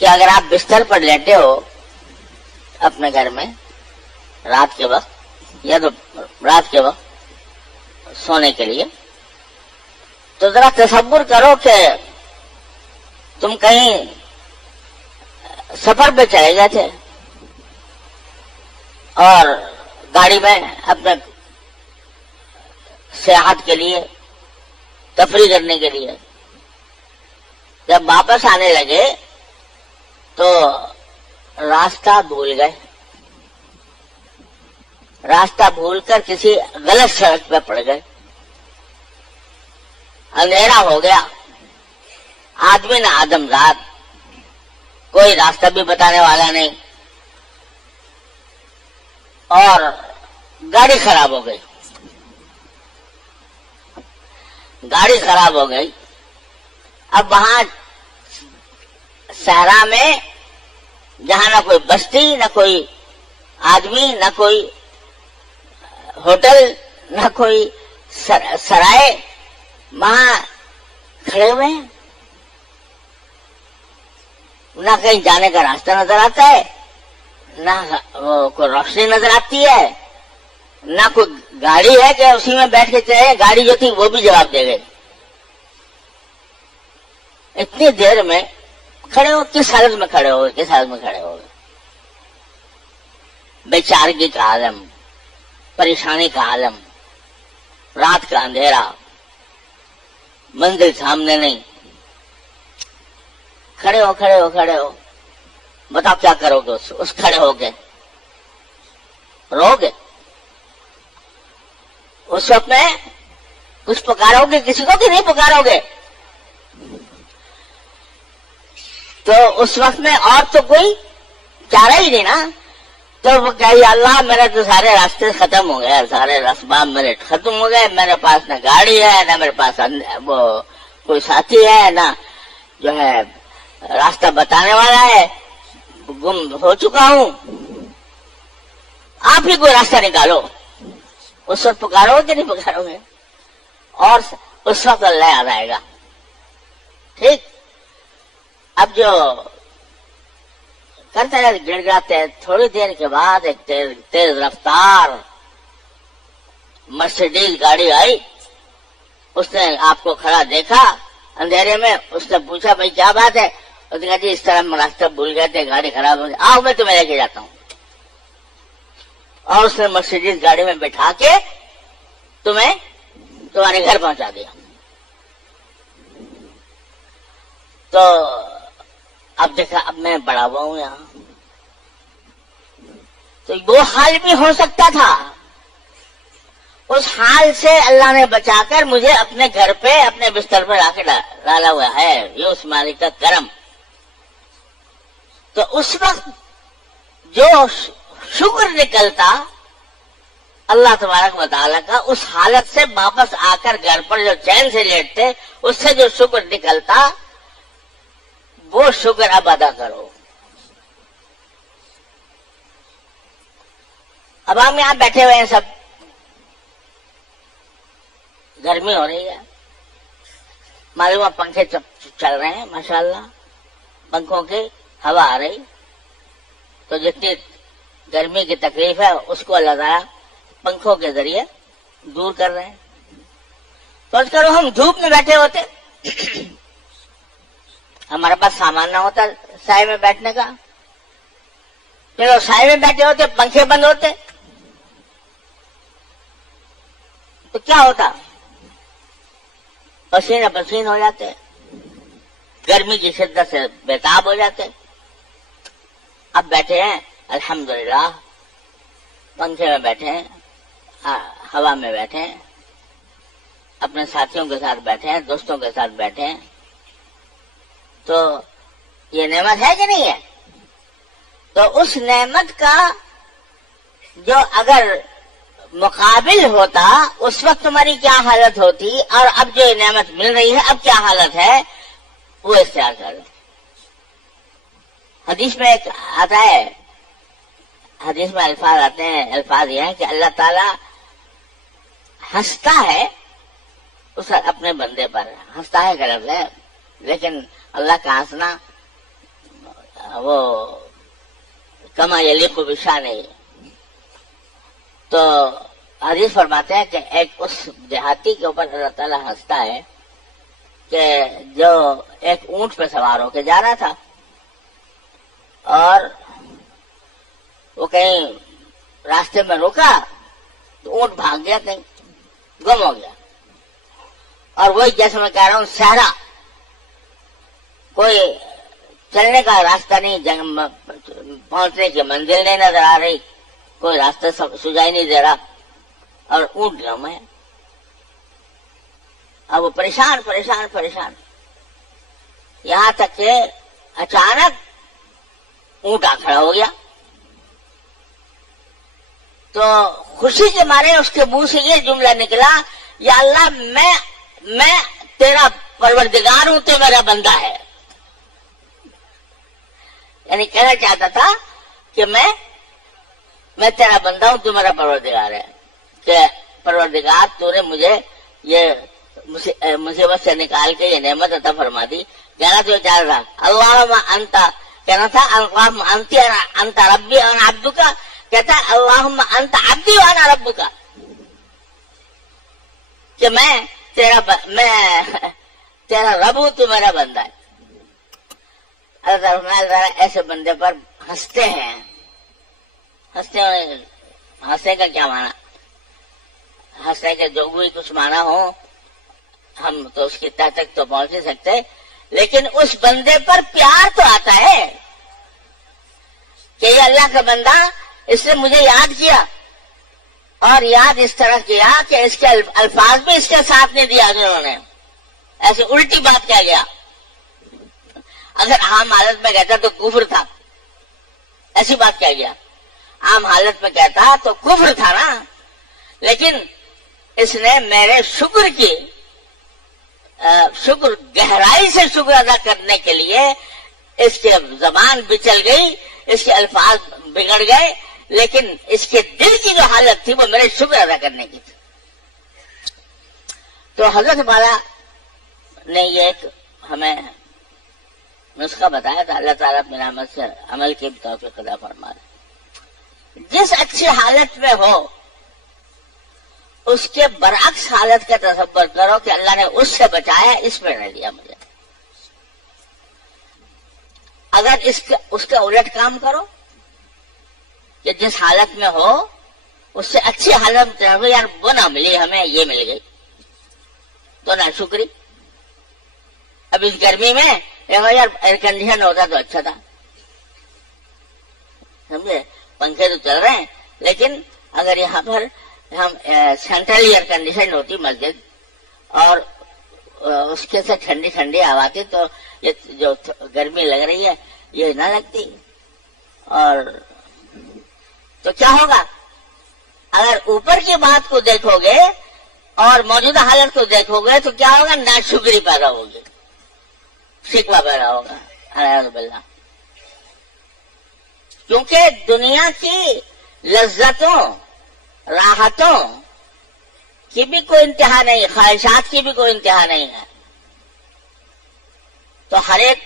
کہ اگر آپ بستر پر لیٹے ہو اپنے گھر میں رات کے وقت یا تو رات کے وقت سونے کے لیے، تو ذرا تصور کرو کہ تم کہیں سفر پہ چلے گئے تھے اور گاڑی میں اپنے سیاحت کے لیے، تفریح کرنے کے لیے، جب واپس آنے لگے تو راستہ بھول گئے، راستہ بھول کر کسی غلط سڑک پہ پڑ گئے، اندھیرا ہو گیا، آدمی نہ آدم ذات، کوئی راستہ بھی بتانے والا نہیں، اور گاڑی خراب ہو گئی، گاڑی خراب ہو گئی۔ اب وہاں صحرا میں جہاں نہ کوئی بستی، نہ کوئی آدمی، نہ کوئی ہوٹل، نہ کوئی سرائے، وہاں کھڑے ہوئے ہیں، نہ کہیں جانے کا راستہ نظر آتا ہے، نہ کوئی روشنی نظر آتی ہے، نہ کوئی گاڑی ہے کہ اسی میں بیٹھ کے چلے، گاڑی جو تھی وہ بھی جواب دے گئی۔ اتنی دیر میں کھڑے ہو، کس حالت میں کھڑے ہو گئے، کس حالت میں کھڑے ہو گئے؟ بے-چارگی کا عالم، پریشانی کا عالم، رات کا اندھیرا، منزل سامنے نہیں، کھڑے ہو کھڑے ہو کھڑے ہو، بتاؤ کیا کرو گے؟ اس کھڑے ہو کے رو گے؟ اس وقت میں کچھ پکارو گے کسی کو کہ نہیں پکارو گے؟ تو اس وقت میں اور تو کوئی چارہ ہی نہیں نا، تو وہ کہے اللہ میرے تو سارے راستے ختم ہو گئے، سارے اسباب میرے ختم ہو گئے، میرے پاس نہ گاڑی ہے، نہ میرے پاس وہ کوئی ساتھی ہے، نہ جو ہے راستہ بتانے والا ہے، گم ہو چکا ہوں، آپ ہی کوئی راستہ نکالو۔ اس وقت پکارو گے کہ نہیں پکارو گے؟ اور اس وقت اللہ یاد آئے گا۔ ٹھیک، اب جو کرتے رہتے گڑ گڑاتے ہیں، تھوڑی دیر کے بعد ایک تیز رفتار مرسیڈیز گاڑی آئی، اس نے آپ کو کھڑا دیکھا اندھیرے میں، اس نے پوچھا بھائی کیا بات ہے؟ اس نے کہا جی اس طرح ہم راستہ بھول گئے تھے، گاڑی خراب ہو گئی، آؤ میں تمہیں لے کے جاتا ہوں۔ اور اس نے مرسیڈیز گاڑی میں بٹھا کے تمہیں تمہارے گھر پہنچا دیا۔ تو اب دیکھا اب میں بڑا ہوا ہوں یہاں، تو وہ حال بھی ہو سکتا تھا، اس حال سے اللہ نے بچا کر مجھے اپنے گھر پہ اپنے بستر پہ لا کے ڈالا ہوا ہے، یہ اس مالک کا کرم۔ تو اس وقت جو شکر نکلتا اللہ تبارک و تعالیٰ کا، اس حالت سے واپس آ کر گھر پر جو چین سے لیٹتے، اس سے جو شکر نکلتا وہ شکر اب ادا کرو۔ اب ہم یہاں بیٹھے ہوئے ہیں، سب گرمی ہو رہی ہے، معلوم ہے پنکھے چل رہے ہیں ماشاءاللہ، پنکھوں کی ہوا آ رہی، تو جتنی گرمی کی تکلیف ہے اس کو اللہ تعالیٰ پنکھوں کے ذریعے دور کر رہے ہیں۔ سوچ کرو ہم دھوپ میں بیٹھے ہوتے، ہمارے پاس سامان نہ ہوتا سائے میں بیٹھنے کا، چلو سائے میں بیٹھے ہوتے، پنکھے بند ہوتے تو کیا ہوتا؟ پسینہ پسین ہو جاتے، گرمی کی شدت سے بےتاب ہو جاتے۔ اب بیٹھے ہیں الحمدللہ، پنکھے میں بیٹھے ہیں، ہوا میں بیٹھے ہیں، اپنے ساتھیوں کے ساتھ بیٹھے ہیں، دوستوں کے ساتھ بیٹھے ہیں، تو یہ نعمت ہے کہ نہیں ہے؟ تو اس نعمت کا جو اگر مقابل ہوتا اس وقت تمہاری کیا حالت ہوتی، اور اب جو نعمت مل رہی ہے اب کیا حالت ہے، وہ اختیار کر لو۔ حدیث میں ایک آتا ہے، حدیث میں الفاظ آتے ہیں، الفاظ یہ ہیں کہ اللہ تعالیٰ ہنستا ہے اس اپنے بندے پر، ہنستا ہے غلط ہے، لیکن اللہ کا ہنسنا وہ کما یلیق بشانہ. تو حدیث فرماتے ہیں کہ ایک اس دیہاتی کے اوپر اللہ تعالیٰ ہنستا ہے کہ جو ایک اونٹ پہ سوار ہو کے جا رہا تھا اور وہ کہیں راستے میں رکا تو اونٹ بھاگ گیا، کہیں گم ہو گیا. اور وہی جیسے میں کہہ رہا ہوں صحرا، کوئی چلنے کا راستہ نہیں، پہنچنے کی منزل نہیں نظر آ رہی، کوئی راستہ سجائی نہیں دے رہا اور اونٹ گم ہے. اب وہ پریشان پریشان پریشان، یہاں تک کہ اچانک اونٹ آ کھڑا ہو گیا. تو خوشی کے مارے اس کے منہ سے یہ جملہ نکلا، یا اللہ میں تیرا پروردگار ہوں، تو میرا بندہ ہے. یعنی کہنا چاہتا تھا کہ میں تیرا بندہ ہوں، تو میرا پروردگار ہے. کہ پروردگار تو نے مجھے یہ مصیبت سے نکال کے یہ نعمت عطا فرما دی. کہنا تو چاہ رہا اللہم انت، کہنا تھا اللہم انت ربی وانا عبدک، کہتا اللہم انت عبدی وانا ربک، کہ میں تیرا رب ہوں، تو میرا بندہ ہے. اللہ تعالیٰ ایسے بندے پر ہنستے ہیں. ہنسنے کا کیا معنی؟ ہنسنے کے جو بھی کچھ معنی ہو، ہم تو اس کی تہ تک تو پہنچ نہیں سکتے، لیکن اس بندے پر پیار تو آتا ہے کہ یہ اللہ کا بندہ، اس نے مجھے یاد کیا، اور یاد اس طرح کیا کہ اس کے الفاظ بھی اس کے ساتھ نہیں دیا انہوں نے، ایسے الٹی بات کہہ گیا. اگر عام حالت میں کہتا تو کفر تھا، ایسی بات کہہ گیا. عام حالت میں کہتا تو کفر تھا نا، لیکن اس نے میرے شکر گہرائی سے شکر ادا کرنے کے لیے اس کے زبان بچل گئی، اس کے الفاظ بگڑ گئے، لیکن اس کے دل کی جو حالت تھی وہ میرے شکر ادا کرنے کی تھی. تو حضرت والا نے یہ ایک ہمیں نسخہ بتایا تھا. اللہ تعالیٰ اپنی رحمت سے عمل کی توفیق عطا فرمائے. جس اچھی حالت میں ہو اس کے برعکس حالت کا تصور کرو کہ اللہ نے اس سے بچایا، اس میں نہ لیا مجھے. اگر اس کا الٹ کام کرو کہ جس حالت میں ہو اس سے اچھی حالت میں یار وہ نہ ملی ہمیں، یہ مل گئی، تو نہ شکری. اب اس گرمی میں یار ایئر کنڈیشن ہوتا تو اچھا تھا، سمجھے، پنکھے تو چل رہے ہیں، لیکن اگر یہاں پر ہم سینٹرل ایئر کنڈیشن ہوتی مسجد اور اس کے سے ٹھنڈی ٹھنڈی ہوا تھی تو یہ جو گرمی لگ رہی ہے یہ نہ لگتی. اور تو کیا ہوگا اگر اوپر کی بات کو دیکھو گے اور موجودہ حالت کو دیکھو گے تو کیا ہوگا؟ ناشکری پیدا ہوگی، شکوہ پیدا ہوگا. الحمد للہ، کیونکہ دنیا کی لذتوں راحتوں کی بھی کوئی انتہا نہیں، خواہشات کی بھی کوئی انتہا نہیں ہے. تو ہر ایک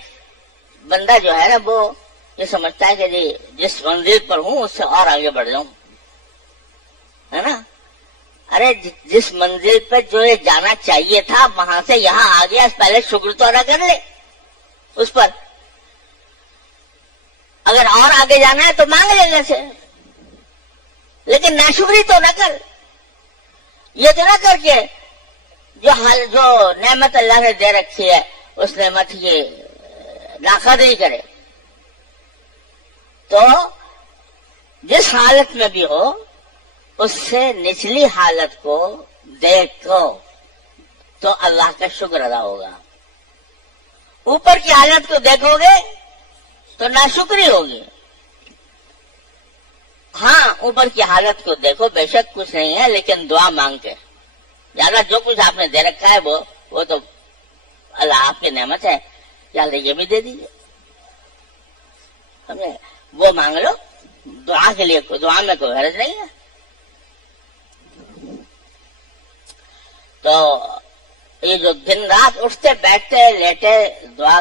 بندہ جو ہے نا وہ یہ سمجھتا ہے کہ جی جس منزل پر ہوں اس سے اور آگے بڑھ جاؤں، ہے نا. ارے جس منزل پہ جو یہ جانا چاہیے تھا وہاں سے یہاں آ گیا، پہلے شکر تو ادا کر لے اس پر. اگر اور آگے جانا ہے تو مانگ لینے سے، لیکن ناشکری تو نہ کر. یہ تو نہ کر کے جو نعمت اللہ نے دے رکھی ہے اس نعمت کی ناقدری کرے. تو جس حالت میں بھی ہو اس سے نچلی حالت کو دیکھو تو اللہ کا شکر ادا ہوگا. اوپر کی حالت کو دیکھو گے تو ناشکری ہوگی. ہاں اوپر کی حالت کو دیکھو، بے شک کچھ نہیں ہے، لیکن دعا مانگ کے زیادہ جو کچھ آپ نے دے رکھا ہے وہ تو اللہ آپ کی نعمت ہے، یا اللہ یہ بھی دے دیجیے، سمجھے. وہ مانگ لو، دعا کے لیے دعا میں کوئی غرض نہیں ہے. تو یہ جو دن رات اٹھتے بیٹھتے لیٹے دعا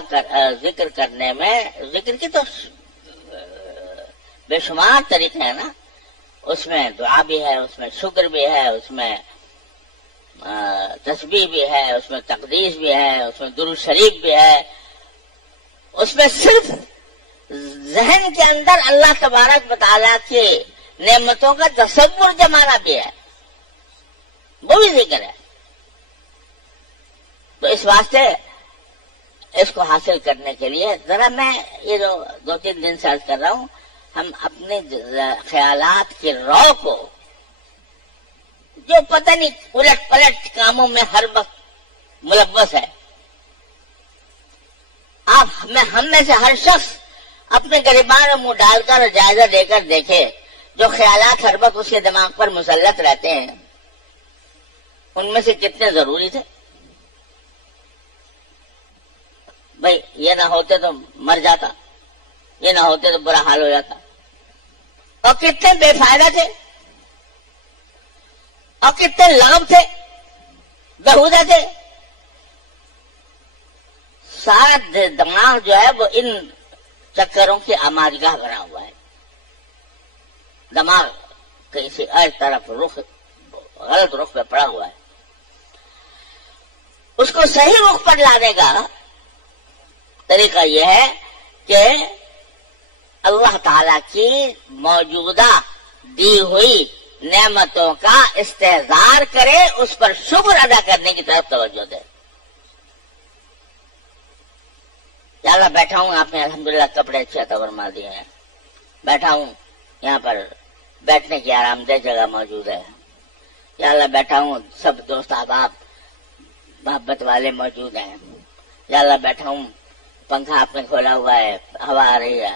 ذکر کرنے میں، ذکر کی تو بے شمار طریقے ہیں نا، اس میں دعا بھی ہے، اس میں شکر بھی ہے، اس میں تسبیح بھی ہے، اس میں تقدیس بھی ہے، اس میں درود شریف بھی ہے، اس میں صرف ذہن کے اندر اللہ تبارک و تعالیٰ کی نعمتوں کا تصور جمانا بھی ہے، وہ بھی ذکر ہے۔ تو اس واسطے اس کو حاصل کرنے کے لیے ذرا میں یہ جو 2-3 دن سے عرض کر رہا ہوں، ہم اپنے خیالات کی رو کو جو پتہ نہیں الٹ پلٹ کاموں میں ہر وقت ملوث ہے، آپ ہم میں سے ہر شخص اپنے گریبان میں منہ ڈال کر جائزہ دے کر دیکھے، جو خیالات ہر وقت اس کے دماغ پر مسلط رہتے ہیں ان میں سے کتنے ضروری تھے؟ بھائی یہ نہ ہوتے تو مر جاتا، یہ نہ ہوتے تو برا حال ہو جاتا، اور کتنے بے فائدہ تھے، اور کتنے لغو تھے، بہودہ تھے۔ سارا دماغ جو ہے وہ ان چکروں کی آمادگاہ بنا ہوا ہے، دماغ کسی ایک طرف غلط رخ پہ پڑا ہوا ہے۔ اس کو صحیح رخ پر لانے کا طریقہ یہ ہے کہ اللہ تعالی کی موجودہ دی ہوئی نعمتوں کا استحضار کرے، اس پر شکر ادا کرنے کی طرف توجہ دے۔ یا اللہ بیٹھا ہوں، آپ نے الحمدللہ کپڑے اچھے عطا فرما دیے ہیں، بیٹھا ہوں یہاں پر بیٹھنے کی آرام دہ جگہ موجود ہے، یا اللہ بیٹھا ہوں سب دوست احباب محبت والے موجود ہیں، یا اللہ بیٹھا ہوں پنکھا آپ نے کھولا ہوا ہے، ہوا آ رہی ہے۔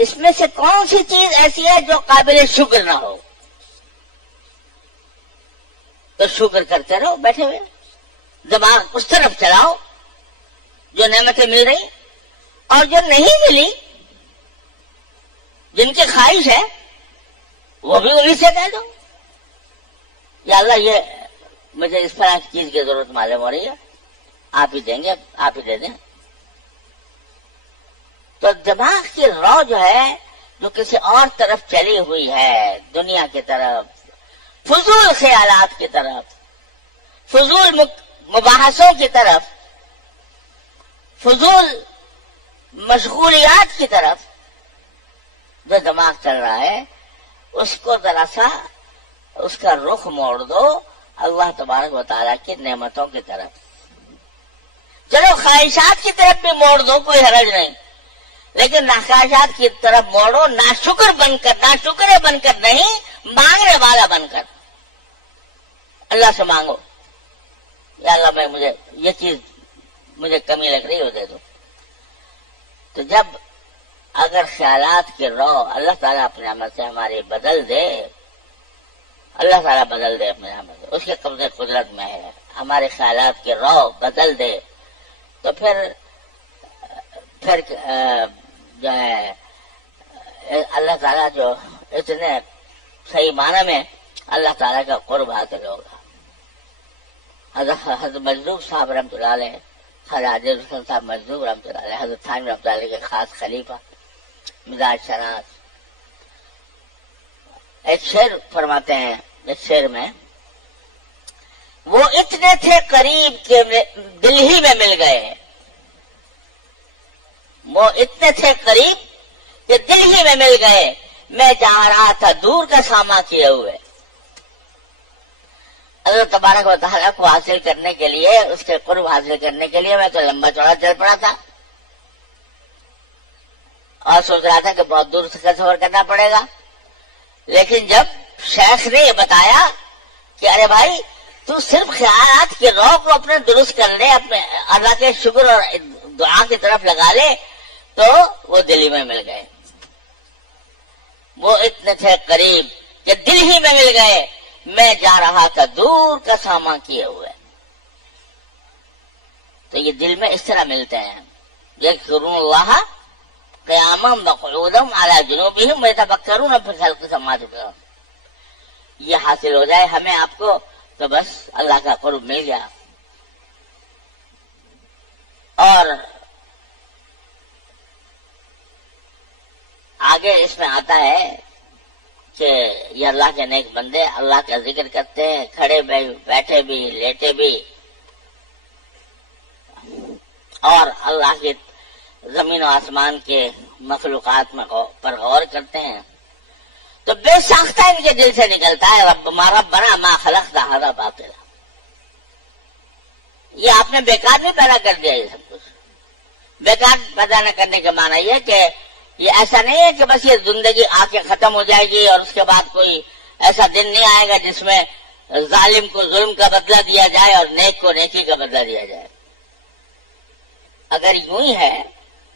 اس میں سے کون سی چیز ایسی ہے جو قابل شکر نہ ہو؟ تو شکر کرتے رہو بیٹھے ہوئے، دماغ اس طرف چلاؤ جو نعمتیں مل رہی، اور جو نہیں ملی جن کی خواہش ہے وہ بھی انہیں سے کہہ دو، یا اللہ یہ مجھے اس طرح کی چیز کی ضرورت معلوم ہو رہی ہے، آپ ہی دیں گے، آپ ہی دے دیں۔ تو دماغ کی رو جو ہے جو کسی اور طرف چلی ہوئی ہے، دنیا کی طرف، فضول خیالات کی طرف، فضول مباحثوں کی طرف، فضول مشغولیات کی طرف جو دماغ چل رہا ہے، اس کو ذرا سا اس کا رخ موڑ دو اللہ تبارک و تعالیٰ کی نعمتوں کی طرف۔ چلو خواہشات کی طرف بھی موڑ دو، کوئی حرج نہیں، لیکن نہ خواہشات کی طرف موڑو، نہ شکر بن کر، نہ شکر بن کر نہیں، مانگنے والا بن کر اللہ سے مانگو، یا اللہ میں مجھے یہ چیز مجھے کمی لگ رہی ہو دے دو۔ تو جب اگر خیالات کی رو اللہ تعالیٰ اپنے رحمت سے ہماری بدل دے، اللہ تعالیٰ بدل دے اپنے رحمت سے، اس کے قبضے قدرت میں ہے، ہمارے خیالات کی رو بدل دے، تو پھر جو ہے اللہ تعالیٰ جو اتنے صحیح معنی میں اللہ تعالیٰ کا قرب حاصل ہوگا۔ حضرت مجذوب صاحب رحمۃ اللہ علیہ، حضرت حسن صاحب مجذوب رحمۃ اللہ علیہ، حضرت تھانوی رحمۃ اللہ علیہ کے خاص خلیفہ مزاج شناس، ایک شعر فرماتے ہیں، اس شعر میں وہ اتنے تھے قریب کہ دل ہی میں مل گئے، وہ اتنے تھے قریب کہ دل ہی میں مل گئے، میں چاہ رہا تھا دور کا سامنا کیے ہوئے۔ اللہ تبارک و تعالیٰ کو حاصل کرنے کے لیے، اس کے قرب حاصل کرنے کے لیے میں تو لمبا چوڑا چل پڑا تھا، اور سوچ رہا تھا کہ بہت دور کا سفر کرنا پڑے گا، لیکن جب شیخ نے یہ بتایا کہ ارے بھائی تو صرف خیالات کی رو کو اپنے درست کر لے، اپنے اللہ کے شکر اور دعا کی طرف لگا لے، تو وہ دل ہی میں مل گئے۔ وہ اتنے تھے قریب کہ دل ہی میں مل گئے، میں جا رہا تھا دور کا سامان کیے ہوئے۔ تو یہ دل میں اس طرح ملتے ہیں، یذکرون اللہ قیاما وقعودا علی جنوبہم ویتفکرون فی خلق السماوات والارض، یہ حاصل ہو جائے ہمیں آپ کو تو بس اللہ کا قرب مل گیا۔ اور آگے اس میں آتا ہے کہ یہ اللہ کے نیک بندے اللہ کا ذکر کرتے ہیں، کھڑے بیٹھے بھی، لیٹے بھی، اور اللہ کی زمین و آسمان کے مخلوقات میں پر غور کرتے ہیں، تو بے ساختہ ان کے دل سے نکلتا ہے ربنا ما خلقت ھذا باطلا. یہ آپ نے بیکار نہیں پیدا کر دیا. یہ سب کچھ بیکار پیدا نہ کرنے کا معنی یہ کہ یہ ایسا نہیں ہے کہ بس یہ زندگی آ کے ختم ہو جائے گی اور اس کے بعد کوئی ایسا دن نہیں آئے گا جس میں ظالم کو ظلم کا بدلہ دیا جائے اور نیک کو نیکی کا بدلہ دیا جائے. اگر یوں ہی ہے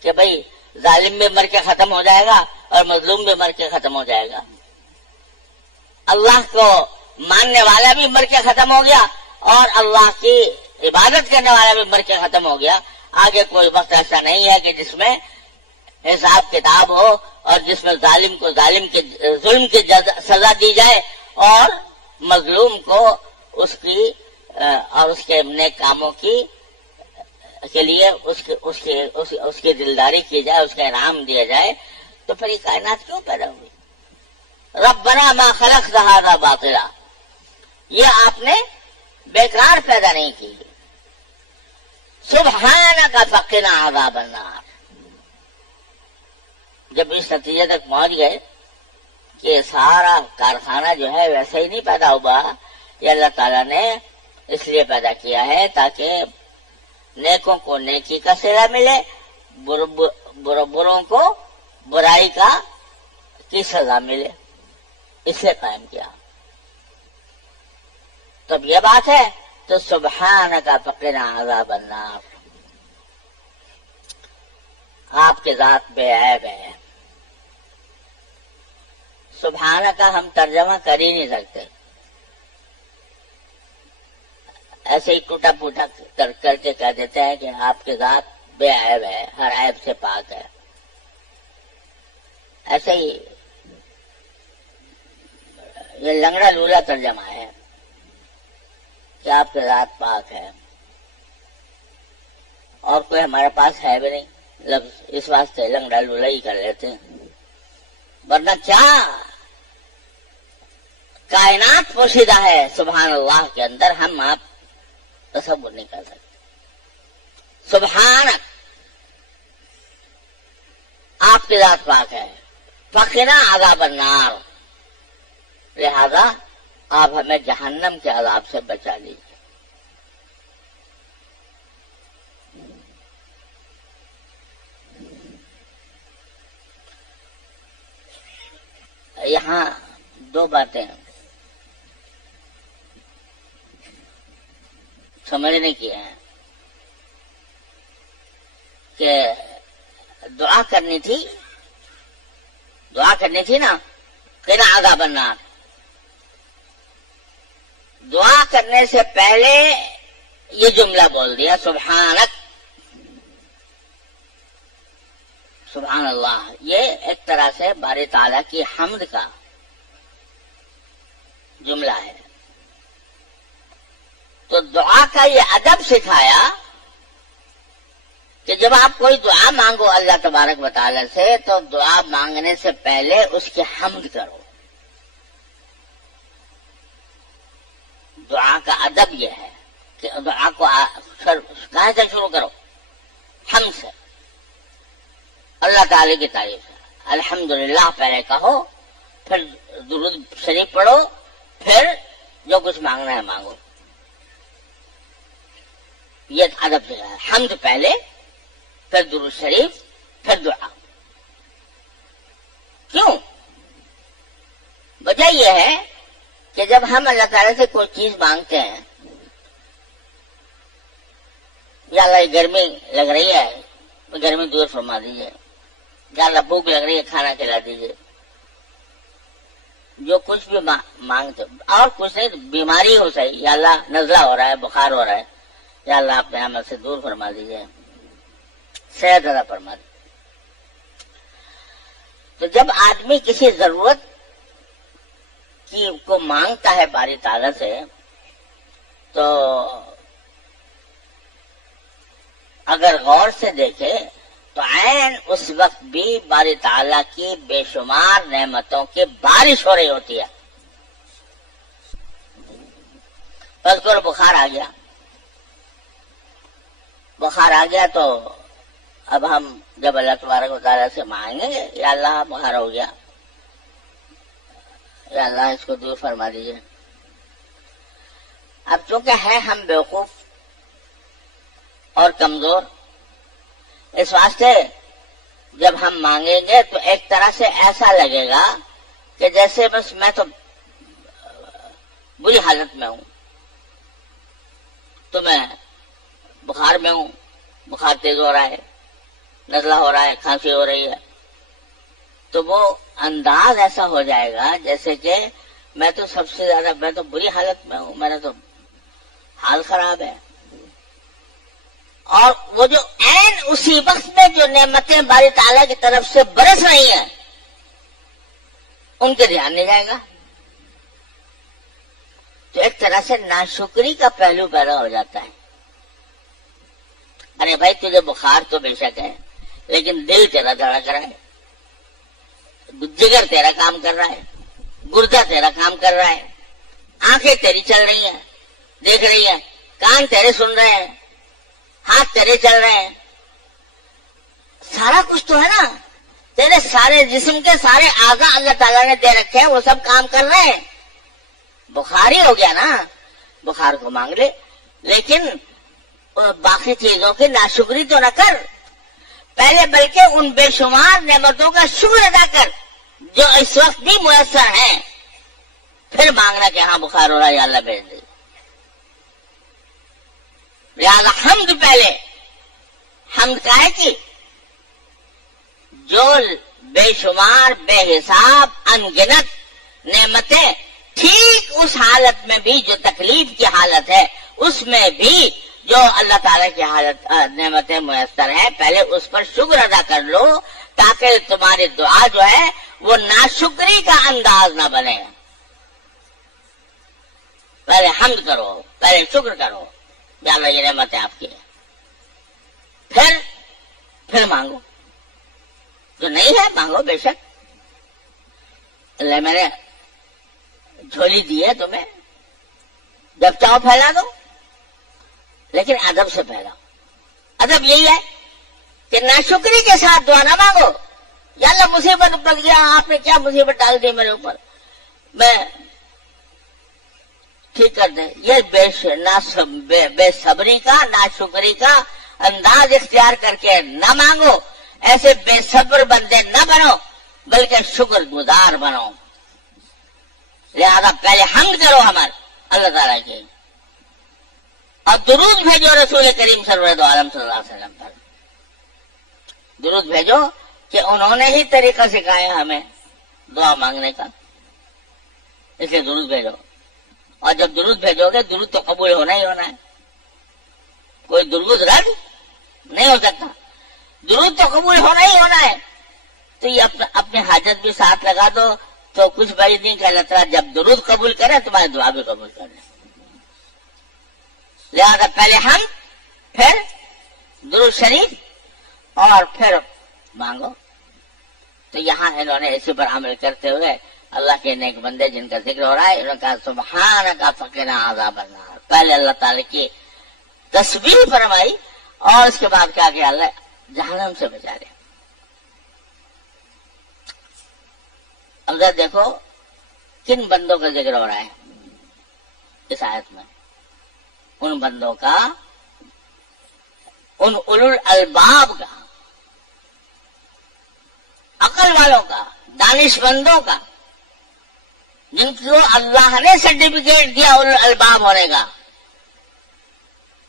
کہ بھئی ظالم بھی مر کے ختم ہو جائے گا اور مظلوم بھی مر کے ختم ہو جائے گا، اللہ کو ماننے والا بھی مر کے ختم ہو گیا اور اللہ کی عبادت کرنے والا بھی مر کے ختم ہو گیا، آگے کوئی وقت ایسا نہیں ہے کہ جس میں حساب کتاب ہو اور جس میں ظالم کو ظلم کی سزا دی جائے اور مظلوم کو اس کی اور اس کے نیک کاموں کے لیے اس کی دلداری کی جائے، اس کا انعام دیا جائے. تو پھر یہ کائنات کیوں پیدا ہوئی؟ ربنا ما خلقت ھذا باطلا، یہ آپ نے بیکار پیدا نہیں کی. سبحانک فقنا عذاب النار. جب اس نتیجے تک پہنچ گئے کہ سارا کارخانہ جو ہے ویسے ہی نہیں پیدا ہوا، یہ اللہ تعالیٰ نے اس لیے پیدا کیا ہے تاکہ نیکوں کو نیکی کا صلہ ملے، بروں کو برائی کی سزا ملے، اس لیے قائم کیا. تب یہ بات ہے تو سبحانک فقنا عذاب النار. آپ کے ذات بے عیب ہے. سبحانک ہم ترجمہ کر ہی نہیں سکتے، ایسے ہی ٹوٹا پوٹا کر کے کہہ دیتے ہیں کہ آپ کے ذات بے عیب ہے، ہر عیب سے پاک ہے. ایسے ہی یہ لنگڑا لولا ترجمہ ہے کہ آپ کے ذات پاک ہے، اور کوئی ہمارے پاس ہے بھی نہیں لفظ، اس واسطے لنگڑا لولا ہی کر لیتے ہیں. ورنہ کیا کائنات پوشیدہ ہے سبحان اللہ کے اندر، ہم آپ تصور نہیں کر سکتے. سبحانک، آپ کی ذات پاک ہے. فقنا عذاب النار، لہذا آپ ہمیں جہنم کے عذاب سے بچا لیجیے. یہاں دو باتیں سمجھنے کی ہیں کہ دعا کرنی تھی نا، قنا عذاب النار. دعا کرنے سے پہلے یہ جملہ بول دیا سبحانک، سبحان اللہ. یہ ایک طرح سے باری تعالیٰ کی حمد کا جملہ ہے. تو دعا کا یہ ادب سکھایا کہ جب آپ کوئی دعا مانگو اللہ تبارک و تعالیٰ سے تو دعا مانگنے سے پہلے اس کی حمد کرو. دعا کا ادب یہ ہے کہ دعا کو کہاں سے شروع کرو؟ حمد سے، اللہ تعالی کی تعریف ہے. الحمدللہ پہلے کہو، پھر درود شریف پڑھو، پھر جو کچھ مانگنا ہے مانگو. یہ ادب سے ہے. حمد پہلے، پھر درود شریف، پھر دعا. کیوں؟ وجہ یہ ہے کہ جب ہم اللہ تعالیٰ سے کوئی چیز مانگتے ہیں، یا اللہ گرمی لگ رہی ہے، گرمی دور فرما دیجیے، یا اللہ بھوک لگ رہی ہے کھانا کھلا دیجیے، جو کچھ بھی مانگتے، اور کچھ نہیں، بیماری ہو صحیح، یا اللہ نزلہ ہو رہا ہے، بخار ہو رہا ہے، یا اللہ اپنے عمل سے دور فرما دیجیے، صحت عطا فرما دیجیے. تو جب آدمی کسی ضرورت کو مانگتا ہے باری تعالیٰ سے، تو اگر غور سے دیکھے تو عین اس وقت بھی باری تعالیٰ کی بے شمار نعمتوں کی بارش ہو رہی ہوتی ہے. بس کرو بخار آ گیا، بخار آ گیا تو اب ہم جب اللہ تبارک و تعالیٰ سے مانگیں گے یا اللہ بخار ہو گیا، یا اللہ اس کو دور فرما دیجیے. اب چونکہ ہے ہم بیوقوف اور کمزور، اس واسطے جب ہم مانگیں گے تو ایک طرح سے ایسا لگے گا کہ جیسے بس میں تو بری حالت میں ہوں، تو میں بخار میں ہوں، بخار تیز ہو رہا ہے، نزلہ ہو رہا ہے، کھانسی ہو رہی ہے، تو وہ انداز ایسا ہو جائے گا جیسے کہ میں تو سب سے زیادہ، میں تو بری حالت میں ہوں، میرا تو حال خراب ہے. اور وہ جو عین اسی وقت میں جو نعمتیں باری تعالیٰ کی طرف سے برس رہی ہیں ان کے دھیان نہیں جائے گا، تو ایک طرح سے ناشکری کا پہلو پیدا ہو جاتا ہے. ارے بھائی تجھے بخار تو بے شک ہے، لیکن دل تیرا دھڑک رہا ہے، جگر تیرا کام کر رہا ہے، گردہ تیرا کام کر رہا ہے، آنکھیں تیری چل رہی ہیں، دیکھ رہی ہیں، کان تیرے سن رہے ہیں، ہاتھ تیرے چل رہے ہیں، سارا کچھ تو ہے نا، تیرے سارے جسم کے سارے اعضاء اللہ تعالیٰ نے دے رکھے ہیں، وہ سب کام کر رہے ہیں. بخار ہی ہو گیا نا، بخار کو مانگ لے، لیکن باقی چیزوں کی ناشکری تو نہ کر، پہلے بلکہ ان بے شمار نعمتوں کا شکر ادا کر جو اس وقت بھی میسر ہیں، پھر مانگنا کہ ہاں بخار ہو رہا ہے یا اللہ بھیج دے. لہذا حمد پہلے، حمد کا ہے کہ جو بے شمار بے حساب انگنت نعمتیں ٹھیک اس حالت میں بھی جو تکلیف کی حالت ہے اس میں بھی جو اللہ تعالیٰ کی حالت نعمتیں میسر ہیں، پہلے اس پر شکر ادا کر لو تاکہ تمہاری دعا جو ہے وہ ناشکری کا انداز نہ بنے. پہلے حمد کرو، پہلے شکر کرو، یا اللہ یہ نعمت ہے آپ کی، پھر مانگو. جو نہیں ہے مانگو بے شک، اللہ میں نے جھولی دی ہے تمہیں، جب چاہو پھیلا دو، لیکن ادب سے پھیلاؤ. ادب یہی ہے کہ ناشکری کے ساتھ دعا نہ مانگو، یا اللہ مصیبت پڑ گیا، آپ نے کیا مصیبت ڈال دی میرے اوپر، میں ٹھیک کر دیں. یہ بے صبری کا، ناشکری کا انداز اختیار کر کے نہ مانگو. ایسے بے صبر بندے نہ بنو بلکہ شکر گزار بنو. لہذا پہلے حمد کرو ہمارے اللہ تعالیٰ کی، اور درود بھیجو رسول کریم سرورت عالم صلی اللہ علیہ وسلم پر. درود بھیجو کہ انہوں نے ہی طریقہ سکھایا ہمیں دعا مانگنے کا، اس لیے درود بھیجو. اور جب درود بھیجو گے درود تو قبول ہونا ہی ہونا ہے، کوئی درود رد نہیں ہو سکتا، درود تو قبول ہونا ہی ہونا ہے. تو یہ اپنی حاجت بھی ساتھ لگا دو تو کچھ بڑی نہیں کہ اللہ تعالیٰ جب درود قبول کرے تمہاری دعا بھی قبول کرے. لہذا پہلے ہم، پھر درود شریف، اور پھر مانگو. تو یہاں انہوں نے اسی پر عمل کرتے ہوئے اللہ کے نیک بندے جن کا ذکر ہو رہا ہے انہوں نے کہا سبحانک فقنا عذاب النار. پہلے اللہ تعالیٰ کی تسبیح فرمائی اور اس کے بعد کہا کہ اللہ جہنم سے بچا دے. اب ذرا دیکھو کن بندوں کا ذکر ہو رہا ہے اس آیت میں. ان بندوں کا، ان اولو الالباب کا، عقل والوں کا، دانش مندوں کا، جن کو اللہ نے سرٹیفکیٹ دیا اولو الالباب ہونے کا،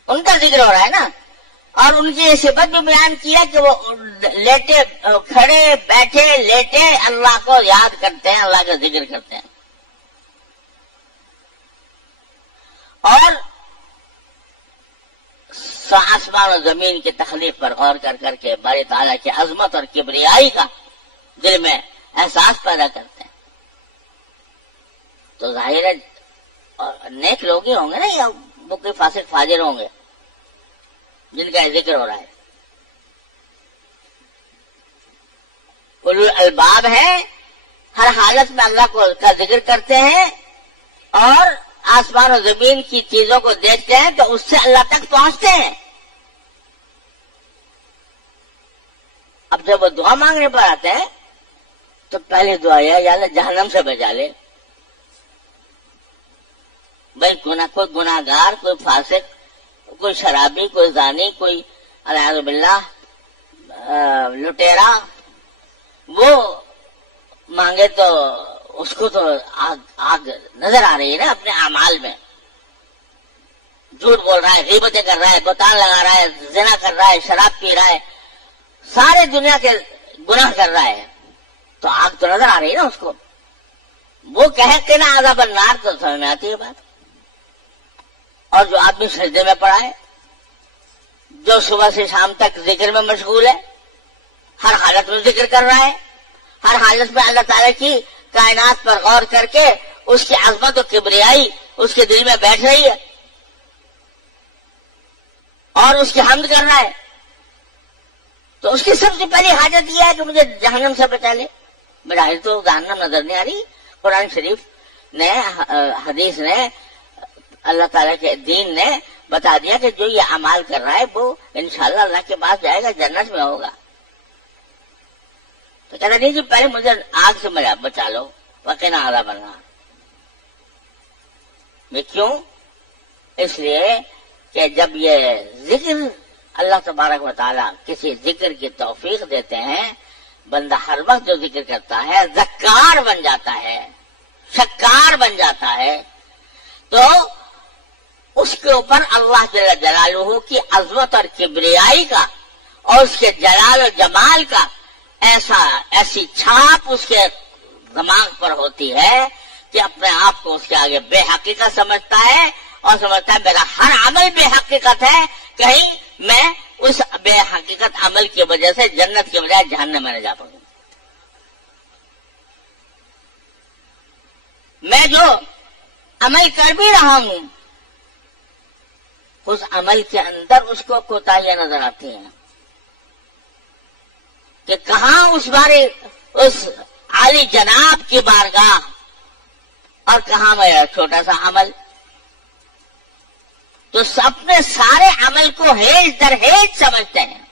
ان کا ذکر ہو رہا ہے نا. اور ان کی یہ صفت بھی بیان کیا کہ وہ لیٹے کھڑے بیٹھے لیٹے اللہ کو یاد کرتے ہیں، اللہ کا ذکر کرتے ہیں. اور آسمان و زمین کی تخلیق پر غور کر کر کے باری تعالیٰ کی عظمت اور کبریائی کا دل میں احساس پیدا کرتے ہیں. تو ظاہر ہے نیک لوگ ہی ہوں گے نا، یا وہ کوئی فاسق فاجر ہوں گے جن کا ذکر ہو رہا ہے. اولو الالباب ہیں، ہر حالت میں اللہ کا ذکر کرتے ہیں اور آسمان و زمین کی چیزوں کو دیکھتے ہیں تو اس سے اللہ تک پہنچتے ہیں۔ اب جب وہ دعا مانگنے پر آتے ہیں تو پہلی دعا یہ یا اللہ جہنم سے بچا لے۔ بھائی کوئی گناہگار، کوئی فاسق، کوئی شرابی، کوئی زانی، کوئی اعوذ باللہ لٹیرا، وہ مانگے تو اس کو تو آگ نظر آ رہی ہے نا اپنے اعمال میں، جھوٹ بول رہا ہے، غیبتیں کر رہا ہے، بہتان لگا رہا ہے، زنا کر رہا ہے، شراب پی رہا ہے، سارے دنیا کے گناہ کر رہا ہے، تو آگ تو نظر آ رہی ہے نا اس کو۔ وہ کہے کہ نا عذاب النار تو سمجھ میں آتی ہے بات۔ اور جو آدمی سجدے میں پڑا ہے، جو صبح سے شام تک ذکر میں مشغول ہے، ہر حالت میں ذکر کر رہا ہے، ہر حالت میں اللہ تعالیٰ کی کائنات پر غور کر کے اس کی عظمت و کبریائی اس کے دل میں بیٹھ رہی ہے اور اس کی حمد کر رہا ہے، تو اس کی سب سے پہلی حاجت یہ ہے کہ مجھے جہنم سے بچا لے۔ بظاہر تو جہنم نظر نہیں آ رہی، قرآن شریف نے، حدیث نے، اللہ تعالیٰ کے دین نے بتا دیا کہ جو یہ اعمال کر رہا ہے وہ انشاءاللہ اللہ کے پاس جائے گا، جنت میں ہوگا۔ تو کہتا نہیں جی پہلے مجھے آگ سے بچا لو، وقنا عذاب النار۔ میں کیوں؟ اس لیے کہ جب یہ ذکر اللہ تبارک و تعالیٰ کسی ذکر کی توفیق دیتے ہیں، بندہ ہر وقت جو ذکر کرتا ہے ذکار بن جاتا ہے، شکار بن جاتا ہے، تو اس کے اوپر اللہ جل جلالہ کی عظمت اور کبریائی کا اور اس کے جلال و جمال کا ایسی چھاپ اس کے دماغ پر ہوتی ہے کہ اپنے آپ کو اس کے آگے بے حقیقت سمجھتا ہے اور سمجھتا ہے میرا ہر عمل بے حقیقت ہے، کہیں میں اس بے حقیقت عمل کی وجہ سے جنت کے بجائے جہنم میں نہ جا پڑوں۔ میں جو عمل کر بھی رہا ہوں اس عمل کے اندر اس کو کوتاہیاں نظر آتی ہیں کہ کہاں اس عالی جناب کی بارگاہ اور کہاں میرا چھوٹا سا عمل۔ تو اپنے سارے عمل کو ہیج در ہیج سمجھتے ہیں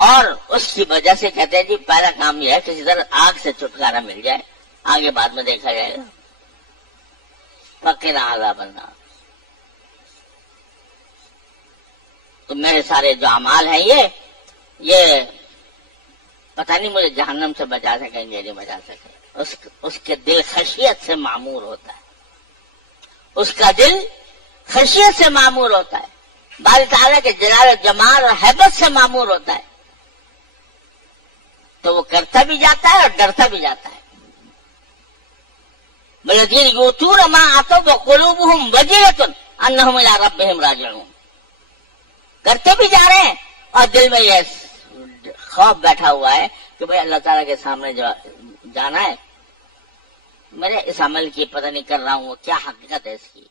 اور اس کی وجہ سے کہتے ہیں جی پہلا کام یہ ہے کسی طرح آگ سے چھٹکارا مل جائے، آگے بعد میں دیکھا جائے گا۔ وقنا عذاب النار۔ تو میرے سارے جو اعمال ہیں یہ پتہ نہیں مجھے جہنم سے بچا سکیں گے نہیں بچا سکے۔ اس کے دل خشیت سے معمور ہوتا ہے، اس کا دل خشیت سے معمور ہوتا ہے، باری تعالیٰ کے جلال و جمال اور ہیبت سے معمور ہوتا ہے، تو وہ کرتا بھی جاتا ہے اور ڈرتا بھی جاتا ہے۔ والذین یؤتون ما آتوا وقلوبهم وجلۃ انہم الی ربہم راجعون۔ کرتے بھی جا رہے ہیں اور دل میں یہ خوف بیٹھا ہوا ہے کہ بھئی اللہ تعالیٰ کے سامنے جو جانا ہے، میرے اس عمل کی پتہ نہیں کر رہا ہوں وہ کیا حقیقت ہے اس کی۔